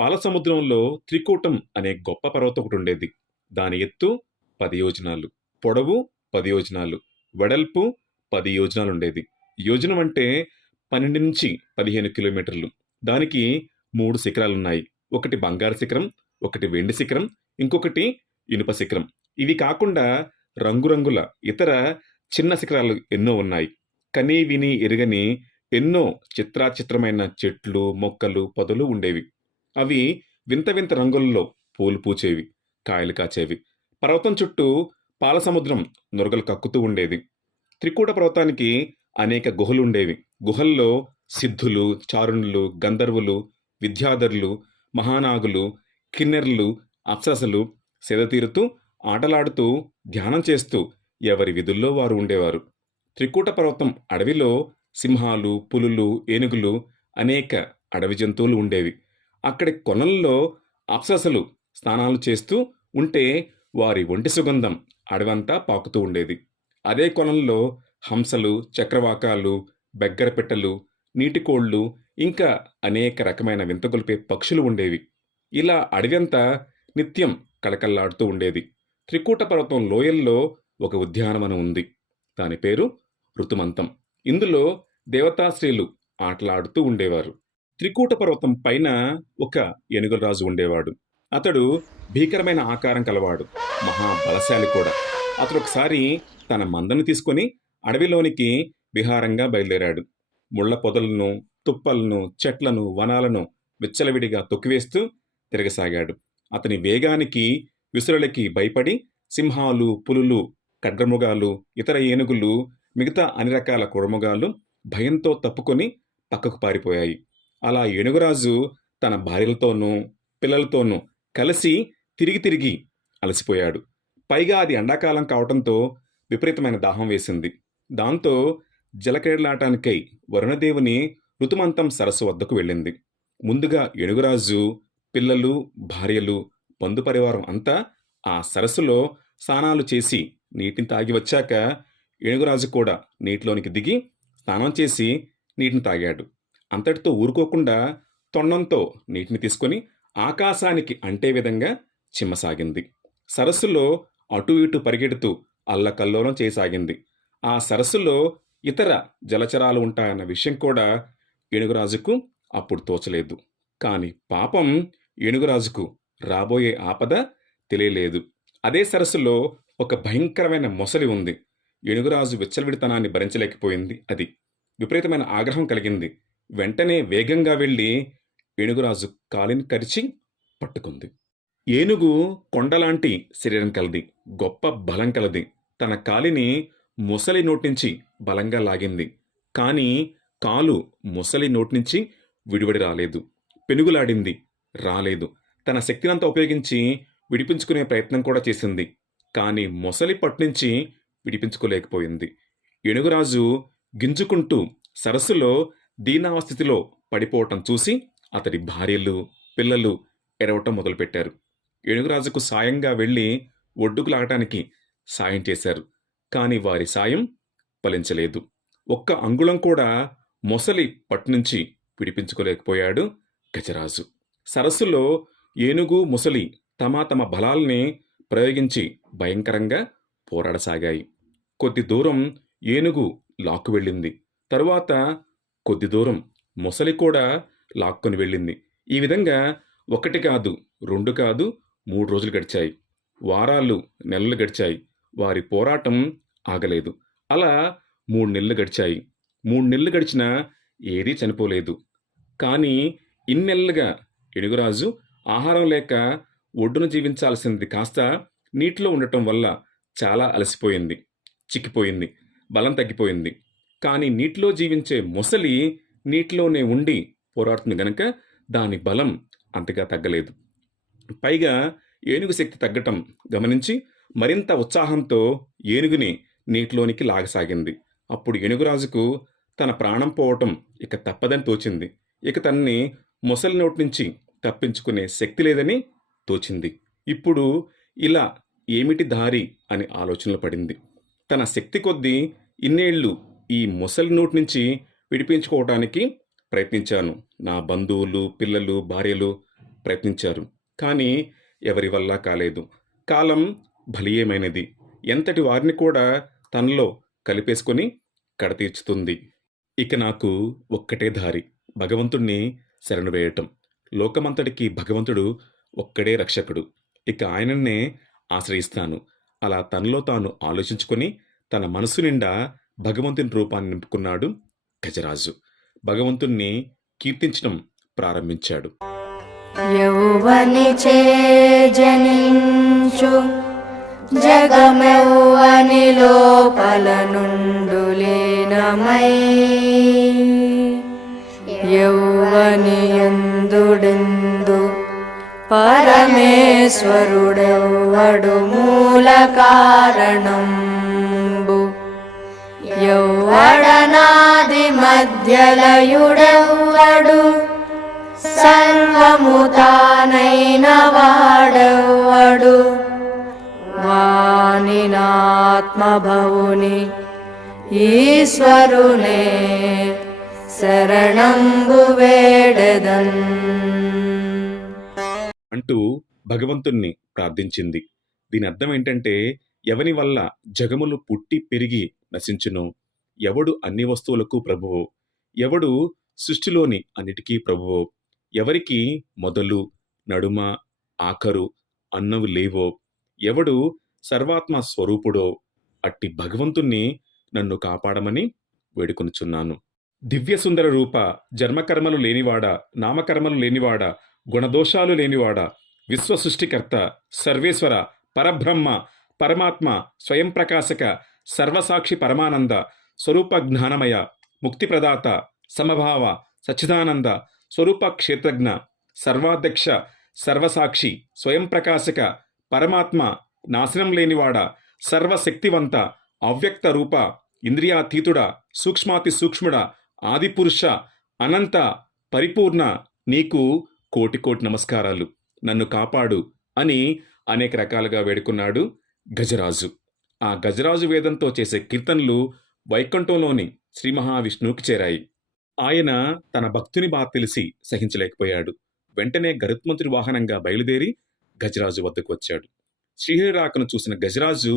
పాలసముద్రంలో త్రికూటం అనే గొప్ప పర్వతం ఒకటుండేది. దాని ఎత్తు 10 యోజనాలు, పొడవు 10 యోజనాలు, వెడల్పు 10 యోజనాలుండేది. యోజనం అంటే 12-15 కిలోమీటర్లు. దానికి 3 శిఖరాలున్నాయి. ఒకటి బంగారు శిఖరం, ఒకటి వెండి శిఖరం, ఇంకొకటి ఇనుప శిఖరం. ఇవి కాకుండా రంగురంగుల ఇతర చిన్న శిఖరాలు ఎన్నో ఉన్నాయి. కనీ విని ఎరుగని ఎన్నో చిత్రాచిత్రమైన చెట్లు, మొక్కలు, పొదలు ఉండేవి. అవి వింత వింత రంగుల్లో పూలు పూచేవి, కాయలు కాచేవి. పర్వతం చుట్టూ పాలసముద్రం నురగలు కక్కుతూ ఉండేది. త్రికూట పర్వతానికి అనేక గుహలుండేవి. గుహల్లో సిద్ధులు, చారుణులు, గంధర్వులు, విద్యాధరులు, మహానాగులు, కిన్నెర్లు, అప్సరసలు సేదతీరుతూ, ఆటలాడుతూ, ధ్యానం చేస్తూ ఎవరి విధుల్లో వారు ఉండేవారు. త్రికూట పర్వతం అడవిలో సింహాలు, పులులు, ఏనుగులు, అనేక అడవి జంతువులు ఉండేవి. అక్కడి కొనల్లో అప్సరసలు స్నానాలు చేస్తూ ఉంటే వారి ఒంటి సుగంధం అడవంతా పాకుతూ ఉండేది. అదే కొనంలో హంసలు, చక్రవాకాలు, బెగ్గరపిట్టలు, నీటికోళ్లు, ఇంకా అనేక రకమైన వింతగొల్పే పక్షులు ఉండేవి. ఇలా అడవంతా నిత్యం కళకళలాడుతూ ఉండేది. త్రికూట పర్వతం లోయల్లో ఒక ఉద్యానవనం ఉంది. దాని పేరు ఋతుమంతం. ఇందులో దేవతాశ్రీలు ఆటలాడుతూ ఉండేవారు. త్రికూట పర్వతం పైన ఒక ఏనుగులరాజు ఉండేవాడు. అతడు భీకరమైన ఆకారం కలవాడు, మహాబలశాలి కూడా. అతడు ఒకసారి తన మందను తీసుకుని అడవిలోనికి విహారంగా బయలుదేరాడు. ముళ్ల పొదలను, తుప్పలను, చెట్లను, వనాలను విచ్చలవిడిగా తొక్కివేస్తూ తిరగసాగాడు. అతని వేగానికి, విసురులకి భయపడి సింహాలు, పులులు, ఖడ్గమృగాలు, ఇతర ఏనుగులు, మిగతా అన్ని రకాల క్రూరమృగాలు భయంతో తప్పుకొని పక్కకు పారిపోయాయి. అలా ఏనుగురాజు తన భార్యలతోనూ పిల్లలతోనూ కలిసి తిరిగి తిరిగి అలసిపోయాడు. పైగా అది ఎండాకాలం కావటంతో విపరీతమైన దాహం వేసింది. దాంతో జలక్రీడలాటానికై వరుణదేవుని ఋతుమంతం సరస్సు వద్దకు వెళ్ళింది. ముందుగా ఏనుగురాజు, పిల్లలు, భార్యలు, బంధు పరివారం అంతా ఆ సరస్సులో స్నానాలు చేసి నీటిని తాగి వచ్చాక ఏనుగురాజు కూడా నీటిలోనికి దిగి స్నానం చేసి నీటిని తాగాడు. అంతటితో ఊరుకోకుండా తొండంతో నీటిని తీసుకొని ఆకాశానికి అంటే విధంగా చిమ్మసాగింది. సరస్సులో అటు ఇటు పరిగెడుతూ అల్లకల్లోలం చేయసాగింది. ఆ సరస్సులో ఇతర జలచరాలు ఉంటాయన్న విషయం కూడా ఏనుగురాజుకు అప్పుడు తోచలేదు. కాని పాపం ఏనుగురాజుకు రాబోయే ఆపద తెలియలేదు. అదే సరస్సులో ఒక భయంకరమైన మొసలి ఉంది. ఏనుగురాజు విచ్చలవిడితనాన్ని భరించలేకపోయింది. అది విపరీతమైన ఆగ్రహం కలిగింది. వెంటనే వేగంగా వెళ్ళి ఏనుగురాజు కాలిని కరిచి పట్టుకుంది. ఏనుగు కొండలాంటి శరీరం కలది, గొప్ప బలం కలది. తన కాలిని ముసలి నోట్నుంచి బలంగా లాగింది. కాని కాలు ముసలి నోట్నుంచి విడివడి రాలేదు. పెనుగులాడింది, రాలేదు. తన శక్తినంతా ఉపయోగించి విడిపించుకునే ప్రయత్నం కూడా చేసింది. కాని మొసలి పట్నుంచి విడిపించుకోలేకపోయింది. ఏనుగురాజు గింజుకుంటూ సరస్సులో దీనావస్థితిలో పడిపోవటం చూసి అతడి భార్యలు, పిల్లలు ఎడవటం మొదలుపెట్టారు. ఏనుగురాజుకు సాయంగా వెళ్ళి ఒడ్డుకు లాగటానికి సాయం చేశారు. కాని వారి సాయం ఫలించలేదు. ఒక్క అంగుళం కూడా మొసలి పట్నుంచి విడిపించుకోలేకపోయాడు గజరాజు. సరస్సులో ఏనుగు, ముసలి తమ తమ బలాల్ని ప్రయోగించి భయంకరంగా పోరాడసాగాయి. కొద్ది దూరం ఏనుగు లాక్కు వెళ్ళింది. తరువాత కొద్ది దూరం మొసలి కూడా లాక్కొని వెళ్ళింది. ఈ విధంగా 1 కాదు, 2 కాదు, 3 రోజులు గడిచాయి. వారాలు, నెలలు గడిచాయి. వారి పోరాటం ఆగలేదు. అలా 3 నెలలు గడిచాయి. 3 నెలలు గడిచినా ఏదీ చనిపోలేదు. కానీ ఇన్నెల్లుగా ఏనుగురాజు ఆహారం లేక ఒడ్డున జీవించాల్సింది కాస్త నీటిలో ఉండటం వల్ల చాలా అలసిపోయింది, చిక్కిపోయింది, బలం తగ్గిపోయింది. కానీ నీటిలో జీవించే మొసలి నీటిలోనే ఉండి పోరాడుతుంది గనక దాని బలం అంతగా తగ్గలేదు. పైగా ఏనుగు శక్తి తగ్గటం గమనించి మరింత ఉత్సాహంతో ఏనుగుని నీటిలోనికి లాగసాగింది. అప్పుడు ఏనుగురాజుకు తన ప్రాణం పోవటం ఇక తప్పదని తోచింది. ఇక తన్ని మొసలి నోటి నుంచి తప్పించుకునే శక్తి లేదని తోచింది. ఇప్పుడు ఇలా ఏమిటి దారి అని ఆలోచనలు పడింది. తన శక్తి కొద్దీ ఇన్నేళ్లు ఈ మొసలి నోటి నుంచి విడిపించుకోవటానికి ప్రయత్నించాను. నా బంధువులు, పిల్లలు, భార్యలు ప్రయత్నించారు. కానీ ఎవరి వల్ల కాలేదు. కాలం బలీయమైనది. ఎంతటి వారిని కూడా తనలో కలిపేసుకొని కడతీర్చుతుంది. ఇక నాకు ఒక్కటే దారి, భగవంతుణ్ణి శరణు వేయటం. లోకమంతటికి భగవంతుడు ఒక్కడే రక్షకుడు. ఇక ఆయనన్నే ఆశ్రయిస్తాను. అలా తనలో తాను ఆలోచించుకొని తన మనసు నిండా భగవంతుని రూపాన్ని నింపుకున్నాడు గజరాజు. భగవంతుణ్ణి కీర్తించడం ప్రారంభించాడు. యౌవనిచే జనించు జగమెవ్వని లోపల నుండు లీనమై యౌవని యందుడెందు పరమేశ్వరుడెవ్వడు మూల కారణంబు యౌవడనాది మధ్యలయుడెవ్వడు సర్వము తానైన వాడెవ్వడు వానినాత్మభవుని ఈశ్వరునే శరణంబు వేడెదన్ అంటూ భగవంతుణ్ణి ప్రార్థించింది. దీని అర్థం ఏంటంటే, ఎవని వల్ల జగములు పుట్టి పెరిగి నశించునో, ఎవడు అన్ని వస్తువులకు ప్రభువో, ఎవడు సృష్టిలోని అన్నిటికీ ప్రభువో, ఎవరికి మొదలు నడుమ ఆఖరు అన్నవి లేవో, ఎవడు సర్వాత్మ స్వరూపుడో అట్టి భగవంతుణ్ణి నన్ను కాపాడమని వేడుకొనుచున్నాను. దివ్య సుందర రూప, జన్మకర్మలు లేనివాడా, నామకర్మలు లేనివాడా, గుణదోషాలు లేనివాడా, విశ్వ సృష్టికర్త, సర్వేశ్వర, పరబ్రహ్మ, పరమాత్మ, స్వయం ప్రకాశక, సర్వసాక్షి పరమానంద, స్వరూప జ్ఞానమయ, ముక్తిప్రదాత, సమభావ, సచ్చిదానంద, స్వరూప క్షేత్రజ్ఞ, సర్వాధ్యక్ష, సర్వసాక్షి, స్వయం ప్రకాశక, పరమాత్మ, నాశనం లేనివాడ, సర్వశక్తివంత, అవ్యక్త రూప, ఇంద్రియాతీతుడ, సూక్ష్మాతి సూక్ష్ముడ, ఆదిపురుష, అనంత, పరిపూర్ణ, నీకు కోటి కోటి నమస్కారాలు, నన్ను కాపాడు అని అనేక రకాలుగా వేడుకున్నాడు గజరాజు. ఆ గజరాజు వేదంతో చేసే కీర్తనలు వైకుంఠంలోని శ్రీ మహావిష్ణువుకి చేరాయి. ఆయన తన భక్తుని బాధ తెలిసి సహించలేకపోయాడు. వెంటనే గరుత్మంతుడి వాహనంగా బయలుదేరి గజరాజు వద్దకు వచ్చాడు. శ్రీహరి రాకను చూసిన గజరాజు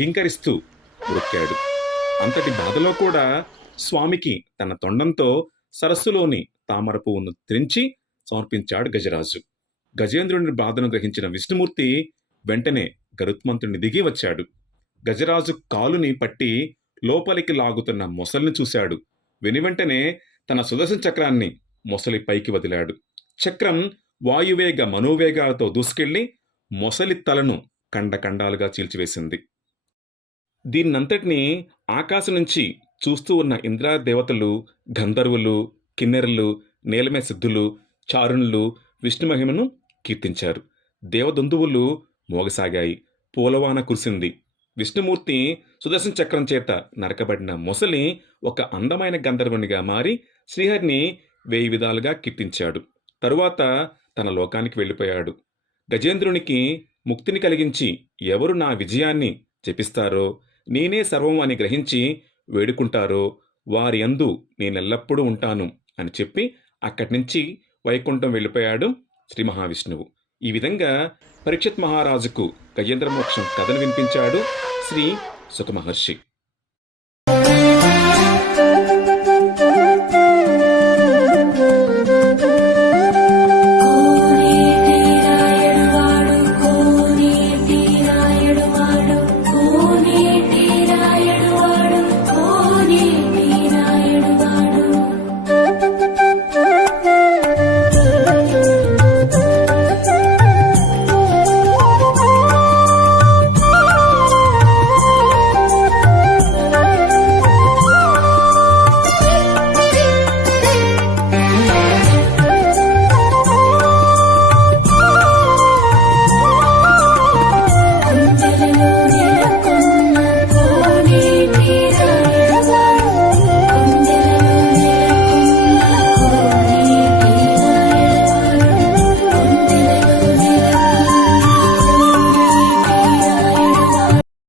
గింకరిస్తూ ఉరుక్కాడు. అంతటి బాధలో కూడా స్వామికి తన తొండంతో సరస్సులోని తామర పువ్వును త్రించి సమర్పించాడు గజరాజు. గజేంద్రుని బాధను గ్రహించిన విష్ణుమూర్తి వెంటనే గరుత్మంతుడిని దిగి వచ్చాడు. గజరాజు కాలుని పట్టి లోపలికి లాగుతున్న మొసలిని చూశాడు. వెనువెంటనే తన సుదర్శన చక్రాన్ని మొసలి పైకి వదిలాడు. చక్రం వాయువేగ మనోవేగాలతో దూసుకెళ్లి మొసలి తలను ఖండఖండాలుగా చీల్చివేసింది. దీన్నంతటినీ ఆకాశం నుంచి చూస్తూ ఉన్న ఇంద్రదేవతలు, గంధర్వులు, కిన్నెరలు, నేలమే సిద్ధులు, చారుణులు విష్ణుమహిమను కీర్తించారు. దేవదందువులు మోగసాగాయి. పూలవాన కురిసింది. విష్ణుమూర్తి సుదర్శన చక్రం చేత నరకబడిన మొసలి ఒక అందమైన గంధర్వునిగా మారి శ్రీహరిని 1000 విధాలుగా కీర్తించాడు. తరువాత తన లోకానికి వెళ్ళిపోయాడు. గజేంద్రునికి ముక్తిని కలిగించి ఎవరు నా విజయాన్ని జపిస్తారో, నేనే సర్వం అని గ్రహించి వేడుకుంటారో వారి యందు నేనెల్లప్పుడూ ఉంటాను అని చెప్పి అక్కడి నుంచి వైకుంఠం వెళ్ళిపోయాడు శ్రీ మహావిష్ణువు. ఈ విధంగా పరీక్షిత్ మహారాజుకు గజేంద్ర మోక్షం కథను వినిపించాడు శ్రీ సుఖ మహర్షి.